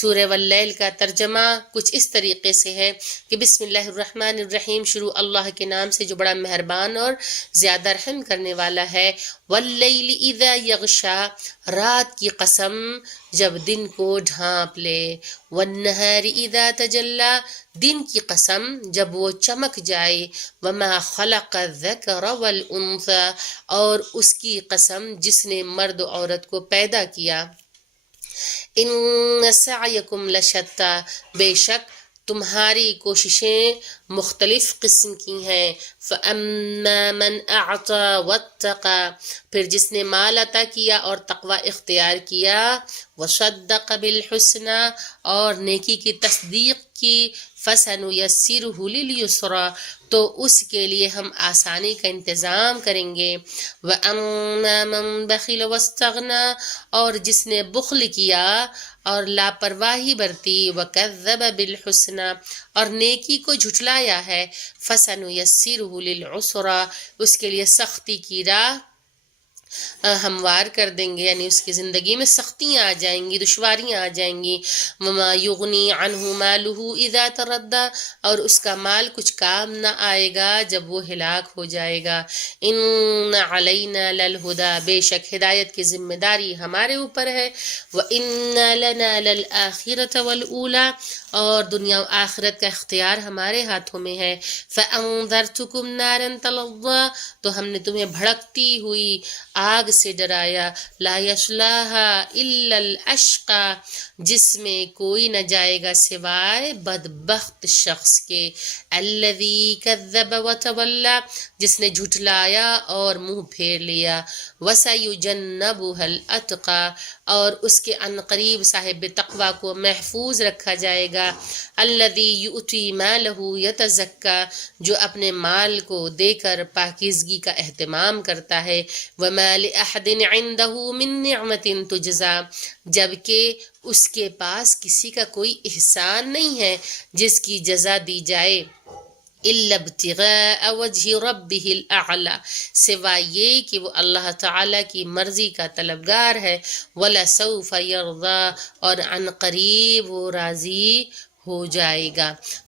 سورہ واللیل کا ترجمہ کچھ اس طریقے سے ہے کہ بسم اللہ الرحمن الرحیم، شروع اللہ کے نام سے جو بڑا مہربان اور زیادہ رحم کرنے والا ہے۔ واللیل اذا یغشا، رات کی قسم جب دن کو ڈھانپ لے۔ والنہار اذا تجلی، دن کی قسم جب وہ چمک جائے۔ وما خلق الذکر والانثی، اور اس کی قسم جس نے مرد و عورت کو پیدا کیا۔ ان سعیکم لشتی، بے شک تمہاری کوششیں مختلف قسم کی ہیں۔ فاما من اعطی واتقی، پھر جس نے مال عطا کیا اور تقوی اختیار کیا۔ وصدق بالحسنی، اور نیکی کی تصدیق کی۔ فسنیسرہ للیسری، تو اس کے لیے ہم آسانی کا انتظام کریں گے۔ واما من بخل واستغنی، اور جس نے بخل کیا اور لاپرواہی برتی۔ وکذب بالحسنی، اور نیکی کو جھٹلایا ہے۔ فسنیسرہ للعسری، اس کے لیے سختی کی راہ ہموار کر دیں گے، یعنی اس کی زندگی میں سختیاں آ جائیں گی، دشواریاں آ جائیں گی۔ وما یغنی عنہ مالہ اذا تردی، اور اس کا مال کچھ کام نہ آئے گا جب وہ ہلاک ہو جائے گا۔ ان علینا للہدی، بے شک ہدایت کی ذمہ داری ہمارے اوپر ہے۔ وان لنا للآخرۃ والأولی، اور دنیا و آخرت کا اختیار ہمارے ہاتھوں میں ہے۔ فانذرتکم نارا تلظی، تو ہم نے تمہیں بھڑکتی ہوئی آگ سے ڈرایا۔ لا یصلاھا الا الاشقی، جس میں کوئی نہ جائے گا سوائے بدبخت شخص کے۔ الذی کذب وتولی، جس نے جھٹلایا اور منہ پھیر لیا۔ وسیجنبها الاتقی، اور اس کے عنقریب صاحب تقوی کو محفوظ رکھا جائے گا۔ الذی یؤتی مالہ یتزکی، جو اپنے مال کو دے کر پاکیزگی کا اہتمام کرتا ہے۔ وما لأحد عنده من نعمت تجزی، جبکہ اس کے پاس کسی کا کوئی احسان نہیں ہے جس کی جزا دی جائے۔ الا ابتغاء وجہ ربہ الاعلی، سوائے یہ کہ وہ اللہ تعالی کی مرضی کا طلبگار ہے۔ ولسوف یرضی، اور عن قریب وہ راضی ہو جائے گا۔